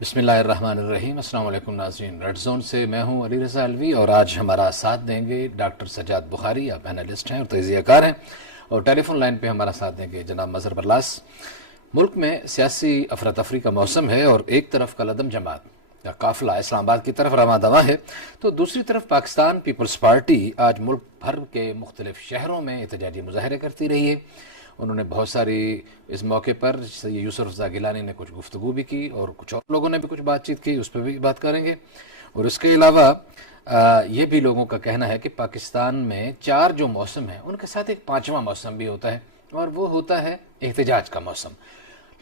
بسم اللہ الرحمن الرحیم۔ السلام علیکم ناظرین، ریڈ زون سے میں ہوں علی رضا الوی، اور آج ہمارا ساتھ دیں گے ڈاکٹر سجاد بخاری۔ آپ اینالسٹ ہیں اور تجزیہ کار ہیں، اور ٹیلی فون لائن پہ ہمارا ساتھ دیں گے جناب مظہر برلاس۔ ملک میں سیاسی افراتفری کا موسم ہے، اور ایک طرف کا لدم جماعت کا قافلہ اسلام آباد کی طرف رواں دواں ہے، تو دوسری طرف پاکستان پیپلز پارٹی آج ملک بھر کے مختلف شہروں میں احتجاجی مظاہرے کرتی رہی ہے۔ انہوں نے بہت ساری اس موقع پر یوسف رضا گیلانی نے کچھ گفتگو بھی کی، اور کچھ اور لوگوں نے بھی کچھ بات چیت کی، اس پہ بھی بات کریں گے۔ اور اس کے علاوہ یہ بھی لوگوں کا کہنا ہے کہ پاکستان میں 4 جو موسم ہیں ان کے ساتھ ایک 5واں موسم بھی ہوتا ہے، اور وہ ہوتا ہے احتجاج کا موسم۔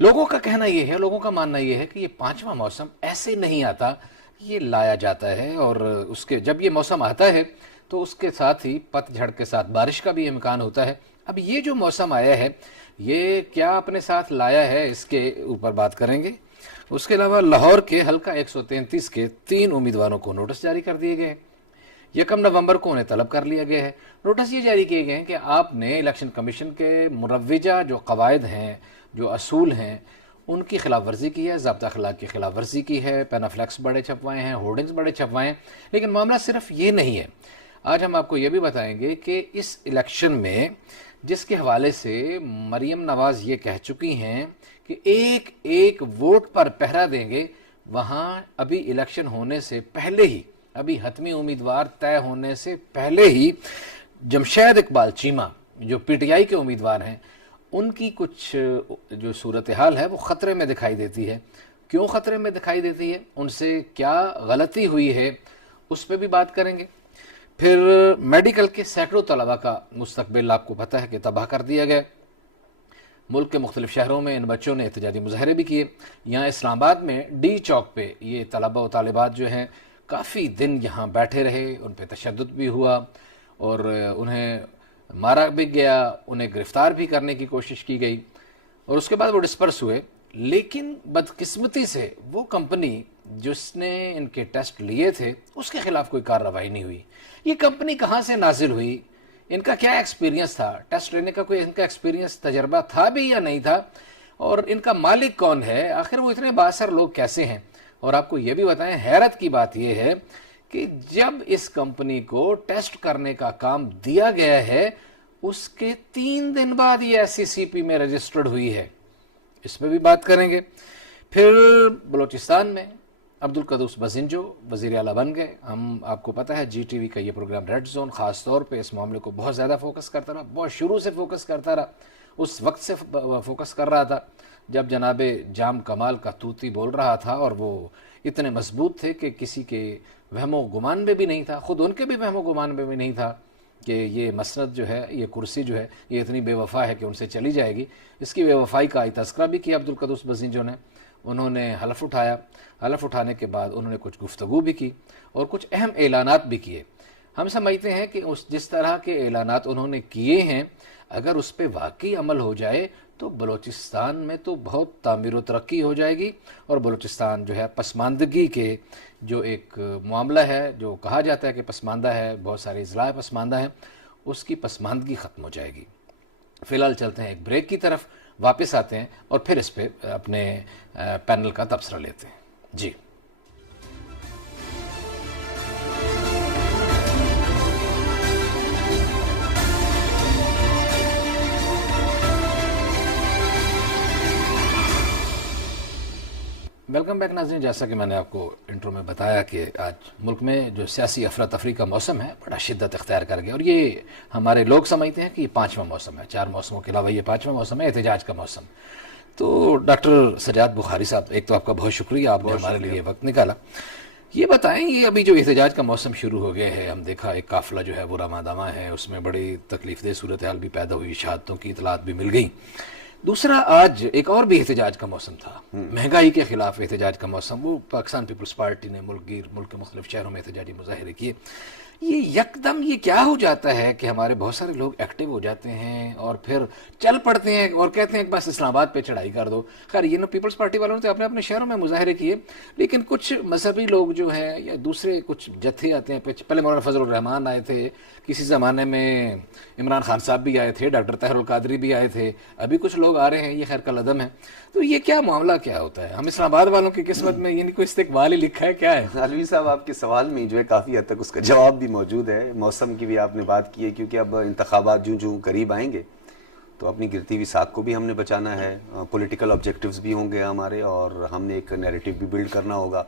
لوگوں کا کہنا یہ ہے، لوگوں کا ماننا یہ ہے کہ یہ 5واں موسم ایسے نہیں آتا، یہ لایا جاتا ہے، اور اس کے جب یہ موسم آتا ہے تو اس کے ساتھ ہی پت جھڑ کے ساتھ بارش کا بھی امکان ہوتا ہے۔ اب یہ جو موسم آیا ہے یہ کیا اپنے ساتھ لایا ہے، اس کے اوپر بات کریں گے۔ اس کے علاوہ لاہور کے حلقہ 133 کے 3 امیدواروں کو نوٹس جاری کر دیے گئے ہیں۔ 1 نومبر کو انہیں طلب کر لیا گیا ہے۔ نوٹس یہ جاری کیے گئے ہیں کہ آپ نے الیکشن کمیشن کے مروجہ جو قواعد ہیں، جو اصول ہیں، ان کی خلاف ورزی کی ہے، ضابطہ اخلاق کی خلاف ورزی کی ہے، پینافلیکس بڑے چھپوائے ہیں، ہورڈنگز بڑے چھپوائے ہیں۔ لیکن معاملہ صرف یہ نہیں ہے، آج ہم آپ کو یہ بھی بتائیں گے کہ اس الیکشن میں جس کے حوالے سے مریم نواز یہ کہہ چکی ہیں کہ ایک ایک ووٹ پر پہرا دیں گے، وہاں ابھی الیکشن ہونے سے پہلے ہی، ابھی حتمی امیدوار طے ہونے سے پہلے ہی جمشید اقبال چیمہ جو پی ٹی آئی کے امیدوار ہیں، ان کی کچھ جو صورتحال ہے وہ خطرے میں دکھائی دیتی ہے۔ کیوں خطرے میں دکھائی دیتی ہے، ان سے کیا غلطی ہوئی ہے، اس پہ بھی بات کریں گے۔ پھر میڈیکل کے سینکڑوں طلباء کا مستقبل آپ کو پتہ ہے کہ تباہ کر دیا گیا۔ ملک کے مختلف شہروں میں ان بچوں نے احتجاجی مظاہرے بھی کیے۔ یہاں اسلام آباد میں ڈی چوک پہ یہ طلباء و طالبات جو ہیں کافی دن یہاں بیٹھے رہے، ان پہ تشدد بھی ہوا، اور انہیں مارا بھی گیا، انہیں گرفتار بھی کرنے کی کوشش کی گئی، اور اس کے بعد وہ ڈسپرس ہوئے۔ لیکن بدقسمتی سے وہ کمپنی جس نے ان کے ٹیسٹ لیے تھے اس کے خلاف کوئی کارروائی نہیں ہوئی۔ یہ کمپنی کہاں سے نازل ہوئی، ان کا کیا ایکسپیرینس تھا، ٹیسٹ لینے کا کوئی ان کا ایکسپیرینس تجربہ تھا بھی یا نہیں تھا، اور ان کا مالک کون ہے، آخر وہ اتنے بااثر لوگ کیسے ہیں۔ اور آپ کو یہ بھی بتائیں، حیرت کی بات یہ ہے کہ جب اس کمپنی کو ٹیسٹ کرنے کا کام دیا گیا ہے اس کے 3 دن بعد یہ ایس سی سی پی میں رجسٹرڈ ہوئی ہے، اس پہ بھی بات کریں گے۔ پھر بلوچستان میں عبدالقدوس بزنجو وزیر اعلیٰ بن گئے۔ ہم آپ کو پتہ ہے جی ٹی وی کا یہ پروگرام ریڈ زون خاص طور پہ اس معاملے کو بہت زیادہ فوکس کرتا رہا، بہت شروع سے فوکس کرتا رہا، اس وقت سے فوکس کر رہا تھا جب جناب جام کمال کا طوطی بول رہا تھا، اور وہ اتنے مضبوط تھے کہ کسی کے وہم و گمان میں بھی نہیں تھا، خود ان کے بھی وہم و گمان میں بھی نہیں تھا کہ یہ مسند جو ہے، یہ کرسی جو ہے، یہ اتنی بے وفا ہے کہ ان سے چلی جائے گی۔ اس کی بے وفائی کا تذکرہ بھی کیا عبدالقدوس بزنجو نے۔ انہوں نے حلف اٹھایا، حلف اٹھانے کے بعد انہوں نے کچھ گفتگو بھی کی اور کچھ اہم اعلانات بھی کیے۔ ہم سمجھتے ہیں کہ جس طرح کے اعلانات انہوں نے کیے ہیں، اگر اس پہ واقعی عمل ہو جائے تو بلوچستان میں تو بہت تعمیر و ترقی ہو جائے گی، اور بلوچستان جو ہے پسماندگی کے جو ایک معاملہ ہے، جو کہا جاتا ہے کہ پسماندہ ہے، بہت سارے اضلاع پسماندہ ہیں، اس کی پسماندگی ختم ہو جائے گی۔ فی الحال چلتے ہیں ایک بریک کی طرف، واپس آتے ہیں اور پھر اس پہ اپنے پینل کا تبصرہ لیتے ہیں۔ جی ویلکم بیک ناظرین، جیسا کہ میں نے آپ کو انٹرو میں بتایا کہ آج ملک میں جو سیاسی افراتفری کا موسم ہے بڑا شدت اختیار کر گیا، اور یہ ہمارے لوگ سمجھتے ہیں کہ یہ 5واں موسم ہے، 4 موسموں کے علاوہ یہ 5واں موسم ہے، احتجاج کا موسم۔ تو ڈاکٹر سجاد بخاری صاحب، ایک تو آپ کا بہت شکریہ، آپ نے ہمارے لیے وقت نکالا۔ یہ بتائیں، یہ ابھی جو احتجاج کا موسم شروع ہو گیا ہے، ہم دیکھا ایک قافلہ جو ہے وہ رواں دواں ہے، اس میں بڑی تکلیف دہ صورتحال بھی پیدا ہوئی، شہادتوں کی اطلاعات بھی مل گئیں۔ دوسرا، آج ایک اور بھی احتجاج کا موسم تھا، مہنگائی کے خلاف احتجاج کا موسم، وہ پاکستان پیپلز پارٹی نے ملک کے مختلف شہروں میں احتجاجی مظاہرے کیے۔ یہ یکدم یہ کیا ہو جاتا ہے کہ ہمارے بہت سارے لوگ ایکٹیو ہو جاتے ہیں اور پھر چل پڑتے ہیں اور کہتے ہیں کہ بس اسلام آباد پہ چڑھائی کر دو. خیر یہ پیپلز پارٹی والوں نے تو اپنے اپنے شہروں میں مظاہرے کیے, لیکن کچھ مذہبی لوگ جو ہیں یا دوسرے کچھ جتھے آتے ہیں, پہلے مولانا فضل الرحمان آئے تھے, کسی زمانے میں عمران خان صاحب بھی آئے تھے, ڈاکٹر طاہر القادری بھی آئے تھے, ابھی کچھ لوگ آ رہے ہیں, یہ خیر کل عدم ہے. تو یہ کیا معاملہ کیا ہوتا ہے؟ ہم اسلام آباد والوں کی قسمت میں یعنی کوئی استقبال ہی لکھا ہے کیا ہے؟ علوی صاحب آپ کے سوال میں جو ہے کافی حد تک اس کا جواب بھی موجود ہے. موسم کی بھی آپ نے بات کی ہے, کیونکہ اب انتخابات جوں قریب آئیں گے تو اپنی گرتی ہوئی ساکھ کو بھی ہم نے بچانا ہے, پولیٹیکل آبجیکٹیوز بھی ہوں گے ہمارے, اور ہم نے ایک نیریٹو بھی بلڈ کرنا ہوگا.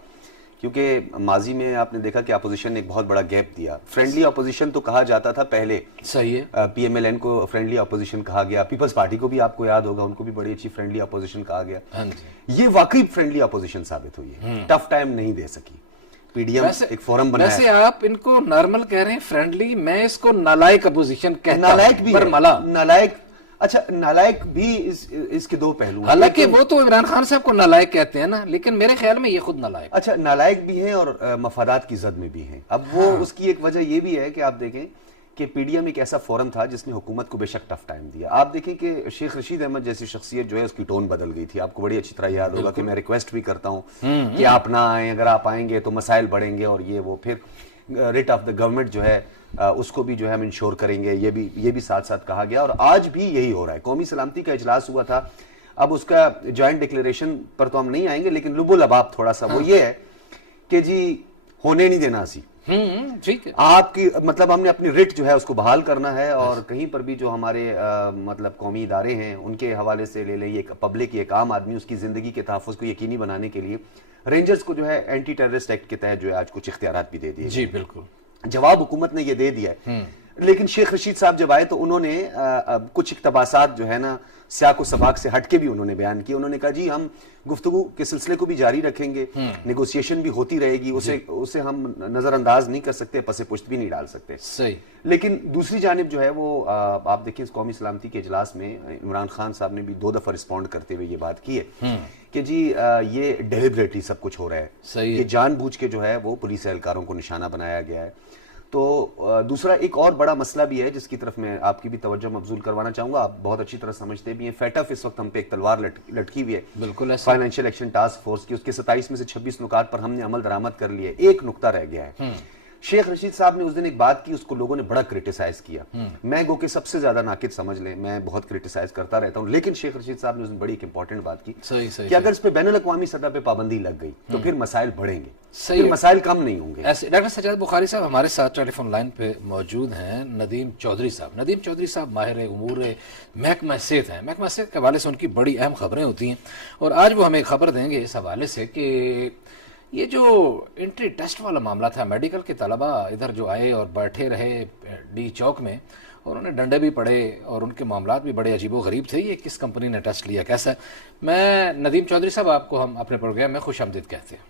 کیونکہ ماضی میں آپ نے دیکھا کہ اپوزیشن نے ایک بہت بڑا گیپ دیا. فرینڈلی اپوزیشن تو کہا جاتا تھا پہلے, صحیح ہے, پی ایم ایل این کو فرینڈلی اپوزیشن کہا گیا, پیپلز پارٹی کو بھی آپ کو یاد ہوگا ان کو بھی بڑی اچھی فرینڈلی اپوزیشن کہا گیا. یہ واقعی فرینڈلی اپوزیشن ثابت ہوئی ہے, ٹف ٹائم نہیں دے سکی. پی ڈی ایم ایک فورم بنایا. ویسے آپ ان کو نارمل کہہ رہے ہیں فرینڈلی, میں اس کو نالائق اپوزیشن کہتا ہوں. نالائق بھی نالائق, اچھا نالائق بھی اس کے دو پہلو ہیں. حالانکہ وہ تو عمران خان صاحب کو نالائق کہتے ہیں نا, لیکن میرے خیال میں یہ خود نالائق. اچھا نالائق بھی ہیں اور مفادات کی زد میں بھی ہیں. اب وہ اس کی ایک وجہ یہ بھی ہے کہ آپ دیکھیں کہ پی ڈی ایم ایک ایسا فورم تھا جس نے حکومت کو بے شک ٹف ٹائم دیا. آپ دیکھیں کہ شیخ رشید احمد جیسی شخصیت جو ہے اس کی ٹون بدل گئی تھی. آپ کو بڑی اچھی طرح یاد ہوگا کہ میں ریکویسٹ بھی کرتا ہوں کہ آپ نہ آئیں, اگر آپ آئیں گے تو مسائل بڑھیں گے, اور یہ وہ پھر ریٹ آف دا گورنمنٹ جو ہے اس کو بھی جو ہے ہم انشور کریں گے, یہ بھی ساتھ ساتھ کہا گیا. اور آج بھی یہی ہو رہا ہے. قومی سلامتی کا اجلاس ہوا تھا, اب اس کا جوائنٹ ڈکلیریشن پر تو ہم نہیں آئیں گے, لیکن لب و لباب تھوڑا سا وہ یہ ہے کہ جی ہونے نہیں دینا اسی, آپ کی مطلب ہم نے اپنی ریٹ جو ہے اس کو بحال کرنا ہے, اور کہیں پر بھی جو ہمارے مطلب قومی ادارے ہیں ان کے حوالے سے لے لیں, یہ پبلک, ایک عام آدمی, اس کی زندگی کے تحفظ کو یقینی بنانے کے لیے رینجرز کو جو ہے اینٹی ٹیررسٹ ایکٹ کے تحت جو ہے آج کچھ اختیارات بھی دے دیے. جی بالکل, جواب حکومت نے یہ دے دیا ہے. لیکن شیخ رشید صاحب جب آئے تو انہوں نے کچھ اقتباسات جو ہے نا سیاق و سباق سے ہٹ کے بھی انہوں نے بیان کی. انہوں نے کہا جی ہم گفتگو کے سلسلے کو بھی جاری رکھیں گے, نیگوسیشن بھی ہوتی رہے گی, اسے ہم نظر انداز نہیں کر سکتے, پس پشت بھی نہیں ڈال سکتے. صحیح. لیکن دوسری جانب جو ہے وہ آپ دیکھیں اس قومی سلامتی کے اجلاس میں عمران خان صاحب نے بھی 2 دفعہ رسپونڈ کرتے ہوئے یہ بات کی ہے کہ جی یہ ڈیلیبریٹلی سب کچھ ہو رہا ہے, یہ جان بوجھ کے جو ہے وہ پولیس اہلکاروں کو نشانہ بنایا گیا ہے. تو دوسرا ایک اور بڑا مسئلہ بھی ہے جس کی طرف میں آپ کی بھی توجہ مبذول کروانا چاہوں گا, آپ بہت اچھی طرح سمجھتے بھی ہیں. فیٹف اس وقت ہم پہ ایک تلوار لٹکی ہوئی ہے, بالکل فائنینشیل ایکشن ٹاسک فورس کی. اس کے 27 میں سے 26 نکات پر ہم نے عمل درآمد کر لیا ہے, ایک نکتہ رہ گیا ہے. شیخ رشید صاحب نے اس دن ایک بات کی, اس کو لوگوں نے بڑا کرٹیسائز کیا. میں گو کہ سب سے زیادہ ناقد سمجھ لیں, میں بہت کرٹیسائز کرتا رہتا ہوں, لیکن شیخ رشید صاحب نے اس دن بڑی ایک امپورٹنٹ بات کی کہ اگر اس پہ بین الاقوامی سطح پہ پابندی لگ گئی تو پھر مسائل بڑھیں گے, پھر مسائل کم نہیں ہوں گے. ڈاکٹر سجاد بخاری صاحب ہمارے ساتھ ٹیلی فون لائن پہ موجود ہیں. ندیم چودھری صاحب ماہر امور محکمہ صحت ہیں. محکمہ صحت کے حوالے سے ان کی بڑی اہم خبریں ہوتی ہیں, اور آج وہ ہمیں خبر دیں گے اس حوالے سے کہ یہ جو انٹری ٹیسٹ والا معاملہ تھا, میڈیکل کے طلبہ ادھر جو آئے اور بیٹھے رہے ڈی چوک میں, اور انہیں ڈنڈے بھی پڑے اور ان کے معاملات بھی بڑے عجیب و غریب تھے. یہ کس کمپنی نے ٹیسٹ لیا, کیسا ہے؟ میں ندیم چودھری صاحب, آپ کو ہم اپنے پروگرام میں خوش آمدید کہتے ہیں.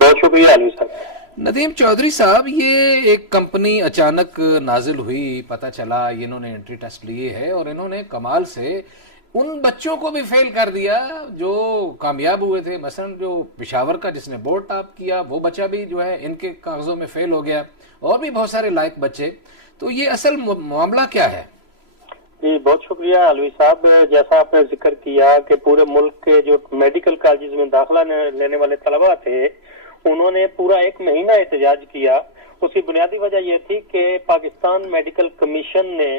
بہت شکریہ علی صاحب. ندیم چودھری صاحب, یہ ایک کمپنی اچانک نازل ہوئی, پتہ چلا انہوں نے انٹری ٹیسٹ لیے ہے, اور انہوں نے کمال سے ان بچوں کو بھی فیل کر دیا جو کامیاب ہوئے تھے. مثلا جو پشاور کا جس نے بورڈ ٹاپ کیا, وہ بچہ بھی جو ہے ان کے کاغذوں میں فیل ہو گیا, اور بھی بہت سارے لائق بچے. تو یہ اصل معاملہ کیا ہے؟ جی بہت شکریہ علوی صاحب. جیسا آپ نے ذکر کیا کہ پورے ملک کے جو میڈیکل کالجز میں داخلہ لینے والے طلباء تھے, انہوں نے پورا 1 مہینہ احتجاج کیا. اس کی بنیادی وجہ یہ تھی کہ پاکستان میڈیکل کمیشن نے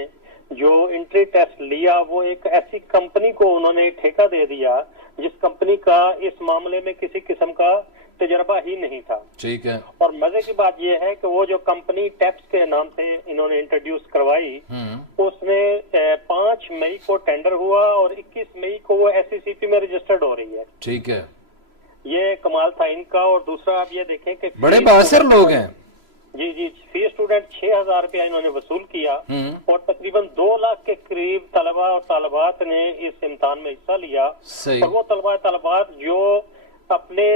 جو انٹری ٹیسٹ لیا وہ ایک ایسی کمپنی کو انہوں نے ٹھیکہ دے دیا جس کمپنی کا اس معاملے میں کسی قسم کا تجربہ ہی نہیں تھا. ٹھیک ہے. اور مزے کی بات یہ ہے کہ وہ جو کمپنی ٹیپس کے نام سے انہوں نے انٹروڈیوس کروائی, اس میں 5 مئی کو ٹینڈر ہوا اور 21 مئی کو وہ ایس سی سی پی میں رجسٹرڈ ہو رہی ہے. ٹھیک ہے. یہ کمال تھا ان کا. اور دوسرا آپ یہ دیکھیں کہ بڑے بااثر لوگ ہیں. جی فی اسٹوڈنٹ 6,000 روپیہ انہوں نے وصول کیا, اور تقریباً 2 لاکھ کے قریب طلباء اور طالبات نے اس امتحان میں حصہ لیا. اور وہ طلبات جو اپنے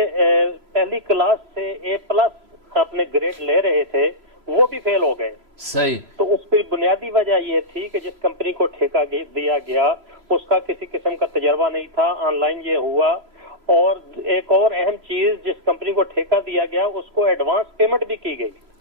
پہلی کلاس سے A+ اپنے گریڈ لے رہے تھے وہ بھی فیل ہو گئے. صحیح. تو اس کی بنیادی وجہ یہ تھی کہ جس کمپنی کو ٹھیکہ دیا گیا اس کا کسی قسم کا تجربہ نہیں تھا. آن لائن یہ ہوا. اور ایک اور اہم چیز, جس کمپنی کو ٹھیکہ دیا گیا اس کو ایڈوانس پیمنٹ بھی کی گئی.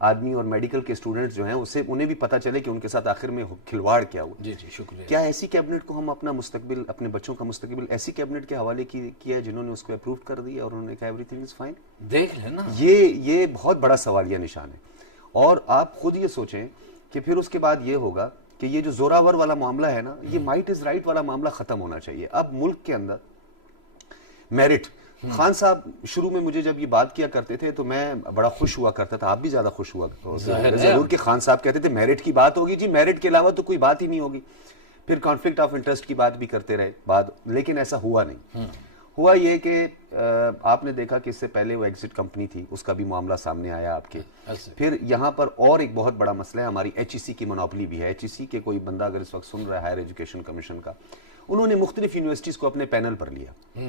آدمی اور میڈیکل کے اسٹوڈنٹس جو ہیں اسے انہیں بھی پتہ چلے کہ ان کے ساتھ آخر میں کھلواڑ کیا ہوا. جی شکریہ. کیا ایسی کیبنٹ کو ہم اپنا مستقبل، اپنے بچوں کا مستقبل ایسی کیبنٹ کے حوالے کیا ہے جنہوں نے اس کو اپروو کر دیا اور انہوں نے کہا ایوری تھنگ از فائن؟ دیکھ لینا یہ بہت بڑا سوالیہ نشان ہے. اور آپ خود یہ سوچیں کہ پھر اس کے بعد یہ ہوگا کہ یہ جو زوراور والا معاملہ ہے نا، یہ مائٹ از رائٹ والا معاملہ ختم ہونا چاہیے. اب ملک کے اندر میرٹ، خان صاحب شروع میں مجھے جب یہ بات کیا کرتے تھے تو میں بڑا خوش ہوا کرتا تھا، آپ بھی زیادہ خوش ہوا ضرور کہ خان صاحب کہتے تھے میرٹ کی بات ہوگی. جی میرٹ کے علاوہ تو کوئی بات ہی نہیں ہوگی. پھر کانفلکٹ آف انٹرسٹ کی بات بھی کرتے رہے لیکن ایسا ہوا نہیں. ہوا یہ کہ آپ نے دیکھا کہ اس سے پہلے وہ ایگزٹ کمپنی تھی، اس کا بھی معاملہ سامنے آیا آپ کے. پھر یہاں پر اور ایک بہت بڑا مسئلہ ہے، ہماری ایچ ای سی کی منوپلی بھی ہے. ایچ ای سی کے کوئی بندہ اگر اس وقت سن رہا ہے ہائر ایجوکیشن کمیشن کا، انہوں نے مختلف یونیورسٹیز کو اپنے پینل پر لیا.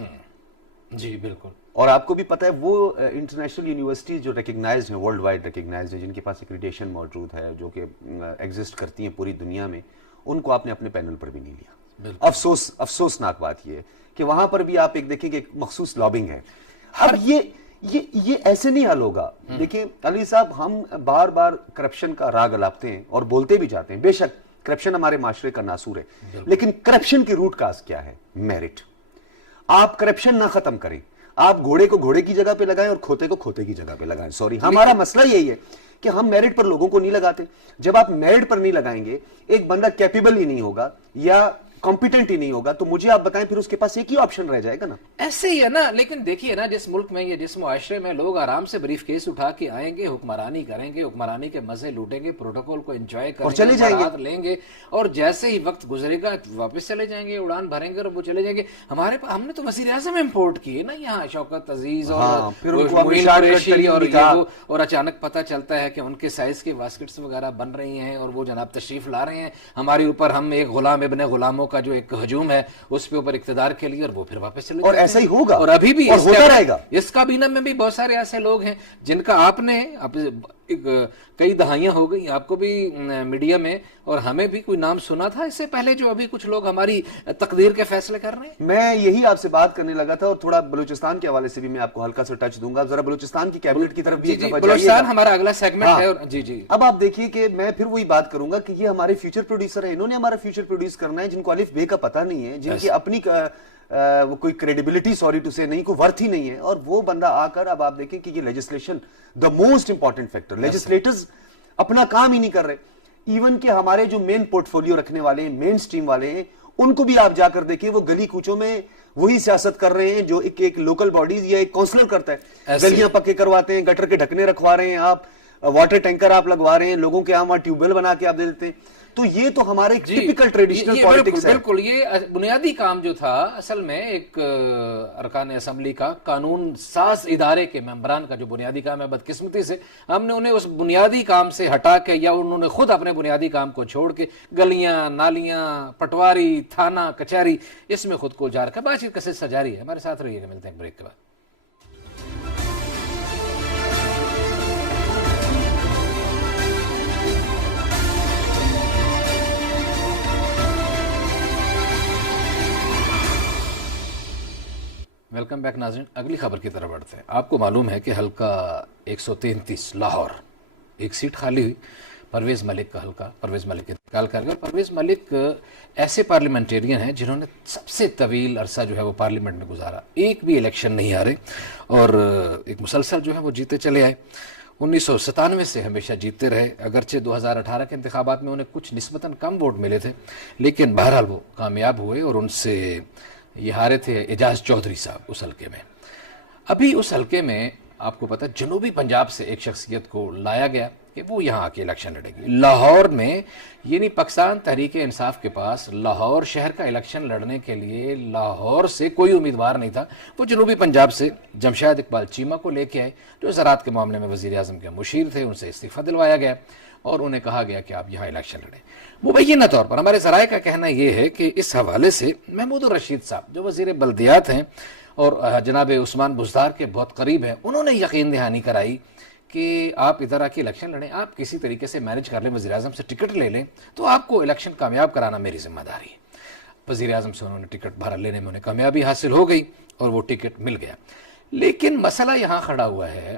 جی بالکل. اور آپ کو بھی پتہ ہے وہ انٹرنیشنل یونیورسٹیز جو ریکگنائزڈ ہیں، ورلڈ وائڈ ریکگنائزڈ ہیں، جن کے پاس ایکریڈیشن موجود ہے، جو کہ ایگزسٹ کرتی ہیں پوری دنیا میں، ان کو آپ نے اپنے پینل پر بھی نہیں لیا. افسوسناک بات یہ ہے کہ وہاں پر بھی آپ ایک دیکھیں کہ ایک مخصوص لابنگ ہے. اب یہ ایسے نہیں حل ہوگا. دیکھیں علی صاحب، ہم بار بار کرپشن کا راگ الاپتے ہیں اور بولتے بھی جاتے ہیں. بے شک کرپشن ہمارے معاشرے کا ناسور ہے، لیکن کرپشن کی روٹ کاز کیا ہے؟ میرٹ. آپ کرپشن نہ ختم کریں، آپ گھوڑے کو گھوڑے کی جگہ پہ لگائیں اور کھوتے کو کھوتے کی جگہ پہ لگائیں. سوری، ہمارا مسئلہ یہی ہے کہ ہم میرٹ پر لوگوں کو نہیں لگاتے. جب آپ میرٹ پر نہیں لگائیں گے، ایک بندہ کیپیبل ہی نہیں ہوگا یا کمپیٹنٹ ہی نہیں ہوگا، تو مجھے آپ بتائیں پھر اس کے پاس ایک ہی آپشن رہ جائے گا نا. ایسے ہی ہے نا. لیکن دیکھیے نا، جس ملک میں یا جس معاشرے میں لوگ آرام سے بریف کیس اٹھا کے آئیں گے، حکمرانی کریں گے، حکمرانی کے مزے لوٹیں گے، پروٹوکول کو انجوائے کریں گے، چلے جائیں گے، لیں گے، اور جیسے ہی وقت گزرے گا واپس چلے جائیں گے، اڑان بھریں گے اور وہ چلے جائیں گے. ہمارے پاس ہم نے تو وزیر اعظم امپورٹ کیے نا یہاں، شوکت عزیز اور معین قریشی اور یہ وہ، اور اچانک پتہ چلتا ہے کہ ان کے سائز کے واسکٹس وغیرہ بن رہی ہیں اور وہ جناب تشریف لا رہے ہیں ہمارے اوپر. ہم ایک غلام ابن غلاموں کا جو ایک ہجوم ہے اس پہ اوپر اقتدار کے لیے، اور وہ پھر واپس چلے اور ایسا ہی ہوگا اور ابھی بھی ہوتا رہے گا. اس کابینہ میں بھی بہت سارے ایسے لوگ ہیں جن کا آپ نے کئی دہائیاں ہو گئی، آپ کو بھی میڈیا میں اور ہمیں بھی کوئی نام سنا تھا اس سے پہلے، جو ابھی کچھ لوگ ہماری تقدیر کے فیصلے کر رہے ہیں. میں یہی آپ سے بات کرنے لگا تھا، اور تھوڑا بلوچستان کے حوالے سے بھی میں آپ کو ہلکا سا ٹچ دوں گا. ذرا بلوچستان کی کیبنٹ کی طرف بھی بلوچستان ہمارا اگلا سیگمنٹ ہے. جی اب آپ دیکھیے کہ میں پھر وہی بات کروں گا کہ یہ ہمارے فیوچر پروڈیوسر ہیں. انہوں نے ہمارا فیوچر پروڈیوس کرنا ہے، جن کو الف بے کا پتہ نہیں ہے، جن کی اپنی کوئی کریڈیبلٹی، سوری ٹو سے، نہیں، کوئی ورتھ ہی نہیں ہے. اور وہ بندہ آ کر اب آپ دیکھیں کہ یہ legislation the most important factor, legislators اپنا کام ہی نہیں کر رہے. ایون کہ ہمارے جو مین پورٹ فولیو رکھنے والے ہیں، مین سٹریم والے ہیں، ان کو بھی آپ جا کر دیکھیں، وہ گلی کوچوں میں وہی سیاست کر رہے ہیں جو ایک لوکل باڈیز یا ایک کونسلر کرتا ہے. گلیاں پکے کرواتے ہیں، گٹر کے ڈھکنے رکھوا رہے ہیں آپ، واٹر ٹینکر آپ لگوا رہے ہیں، لوگوں کے وہاں ٹیوب ویل بنا کے آپ دے دیتے ہیں. تو یہ تو ہمارے ٹپیکل ٹریڈیشنل پالیٹکس ہے. بالکل. یہ بنیادی کام جو تھا اصل میں ایک ارکان اسمبلی کا، قانون ساز ادارے کے ممبران کا جو بنیادی کام ہے، بدقسمتی سے ہم نے انہیں اس بنیادی کام سے ہٹا کے، یا انہوں نے خود اپنے بنیادی کام کو چھوڑ کے گلیاں، نالیاں، پٹواری، تھانہ، کچہری، اس میں خود کو جا رکھا. بات چیت کا سلسلہ جاری ہے. ہمارے ساتھ رہیے گا، ملتے ہیں بریک کے بعد. ویلکم بیک ناظرین. اگلی خبر کی طرف بڑھتے ہیں. آپ کو معلوم ہے کہ حلقہ 133 لاہور، ایک سیٹ خالی ہوئی. پرویز ملک کا حلقہ، پرویز ملک انتقال کر گیا. پرویز ملک ایسے پارلیمنٹیرین ہیں جنہوں نے سب سے طویل عرصہ جو ہے وہ پارلیمنٹ میں گزارا، ایک بھی الیکشن نہیں ہارے، اور ایک مسلسل جو ہے وہ جیتے چلے آئے. 1997 سے ہمیشہ جیتتے رہے، اگرچہ 2018 کے انتخابات میں انہیں کچھ نسبتاً کم ووٹ ملے تھے، لیکن بہرحال وہ کامیاب ہوئے، اور ان سے یہ ہارے تھے اعجاز چودھری صاحب اس حلقے میں. ابھی اس حلقے میں آپ کو پتہ جنوبی پنجاب سے ایک شخصیت کو لایا گیا کہ وہ یہاں آ کے الیکشن لڑے گی. لاہور میں، یعنی پاکستان تحریک انصاف کے پاس لاہور شہر کا الیکشن لڑنے کے لیے لاہور سے کوئی امیدوار نہیں تھا. وہ جنوبی پنجاب سے جمشید اقبال چیمہ کو لے کے آئے، جو زراعت کے معاملے میں وزیر اعظم کے مشیر تھے. ان سے استعفیٰ دلوایا گیا اور انہیں کہا گیا کہ آپ یہاں الیکشن لڑیں. مبینہ طور پر ہمارے ذرائع کا کہنا یہ ہے کہ اس حوالے سے محمود الرشید صاحب جو وزیر بلدیات ہیں اور جناب عثمان بزدار کے بہت قریب ہیں، انہوں نے یقین دہانی کرائی کہ آپ ادھر آ کے الیکشن لڑیں، آپ کسی طریقے سے مینج کر لیں، وزیر اعظم سے ٹکٹ لے لیں، تو آپ کو الیکشن کامیاب کرانا میری ذمہ داری ہے. وزیر اعظم سے انہوں نے ٹکٹ بھرا لینے میں انہیں کامیابی حاصل ہو گئی اور وہ ٹکٹ مل گیا. لیکن مسئلہ یہاں کھڑا ہوا ہے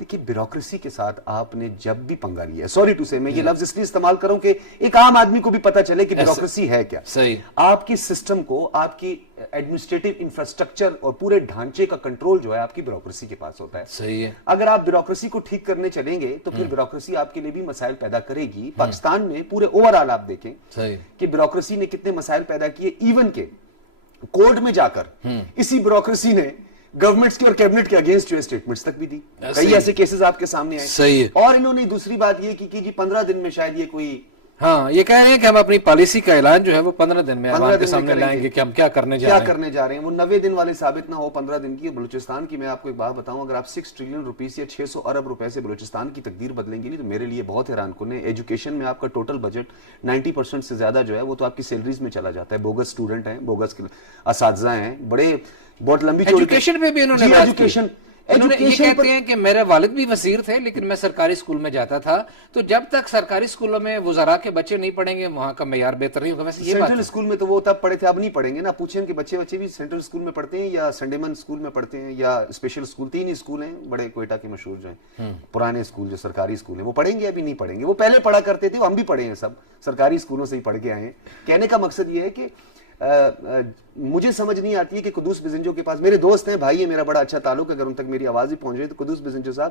دیکھیے بیوروکریسی کے ساتھ آپ نے جب بھی پنگا لیا ہے، سوری ٹو سے میں یہ لفظ اس لیے استعمال کروں کہ ایک عام آدمی کو بھی پتہ چلے کہ بیوروکریسی ہے کیا. صحیح. آپ کی سسٹم کو، آپ کی ایڈمنسٹریٹو انفراسٹرکچر اور پورے ڈھانچے کا کنٹرول جو ہے آپ کی بیوروکریسی کے پاس ہوتا ہے. صحیح ہے. اگر آپ بیوروکریسی کو ٹھیک کرنے چلیں گے تو پھر بیوروکریسی آپ کے لیے بھی مسائل پیدا کرے گی. پاکستان میں پورے اوور آل آپ دیکھیں کہ بیوروکریسی نے کتنے مسائل پیدا کیے، ایون کہ کورٹ میں جا کر اسی بیوروکریسی نے گورنمنٹس کی اور کیبنٹ کے اگینسٹ جو اسٹیٹمنٹس تک بھی دی. کئی ایسے کیسز آپ کے سامنے آئے. صحیح ہے. اور انہوں نے دوسری بات یہ کی کہ جی 15 دن میں شاید یہ کوئی، ہاں یہ کہہ رہے ہیں کہ ہم اپنی پالیسی کا اعلان جو ہے وہ 15 دن میں عوام کے سامنے لائیں گے کہ ہم کیا کرنے جا رہے ہیں. وہ 90 دن والے ثابت نہ ہو 15 دن کی. بلوچستان کی میں آپ کو ایک بات بتاؤں، اگر آپ 6 ٹریلین روپیز یا 600 ارب روپے سے بلوچستان کی تقدیر بدلیں گے نہیں تو میرے لیے بہت حیران کن ہے. ایجوکیشن میں آپ کا ٹوٹل بجٹ 90% سے زیادہ جو ہے وہ تو آپ کی سیلریز میں چلا جاتا ہے. بوگس اسٹوڈنٹ ہیں، بوگس اساتذہ ہیں، بہت لمبی ایجوکیشن پہ بھی انہوں نے ایجوکیشن انہوں نے یہ کہتے ہیں کہ میرے والد بھی وزیر تھے لیکن میں سرکاری اسکول میں جاتا تھا، تو جب تک سرکاری اسکولوں میں وزراء کے بچے نہیں پڑھیں گے وہاں کا معیار بہتر نہیں ہوگا. ویسے یہ سینٹرل اسکول میں تو وہ تب پڑھے تھے، اب نہیں پڑھیں گے نا. پوچھیں کہ بچے بھی سینٹرل اسکول میں پڑھتے ہیں یا سنڈے من اسکول میں پڑھتے ہیں یا اسپیشل اسکول. 3 ہی اسکول ہیں بڑے کوئٹہ کے مشہور جو ہیں پرانے اسکول جو سرکاری اسکول ہیں. وہ پڑھیں گے ابھی نہیں پڑھیں گے. وہ پہلے پڑھا کرتے تھے، ہم بھی پڑھے ہیں، سب سرکاری اسکولوں سے ہی پڑھ کے آئے ہیں. کہنے کا مقصد یہ ہے کہ مجھے سمجھ نہیں آتی ہے کہ قدوس بزنجو کے پاس، میرے دوست ہیں، بھائی ہیں، میرا بڑا اچھا تعلق ہے، اگر ان تک میری آواز ہی پہنچ رہی ہے تو قدوس بزنجو صاحب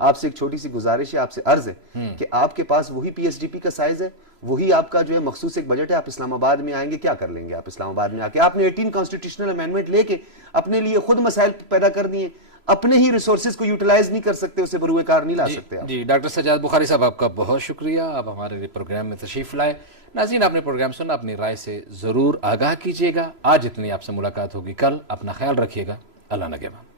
آپ سے ایک چھوٹی سی گزارش ہے، آپ سے عرض ہے کہ آپ کے پاس وہی پی ایس ڈی پی کا سائز ہے، وہی آپ کا جو ہے مخصوص ایک بجٹ ہے. آپ اسلام آباد میں آئیں گے، کیا کر لیں گے آپ اسلام آباد میں آ کے؟ آپ نے 18 کانسٹیٹیوشنل امینڈمنٹ لے کے اپنے لیے خود مسائل پیدا کر دیے، اپنے ہی ریسورسز کو یوٹیلائز نہیں کر سکتے، اسے بروئے کار نہیں لا سکتے. جی ڈاکٹر سجاد بخاری صاحب آپ کا بہت شکریہ، آپ ہمارے پروگرام میں تشریف لائے. ناظرین آپ نے پروگرام سنا، اپنی رائے سے ضرور آگاہ کیجیے گا. آج اتنی آپ سے ملاقات ہوگی، کل اپنا خیال رکھیے گا. اللہ نگہبان.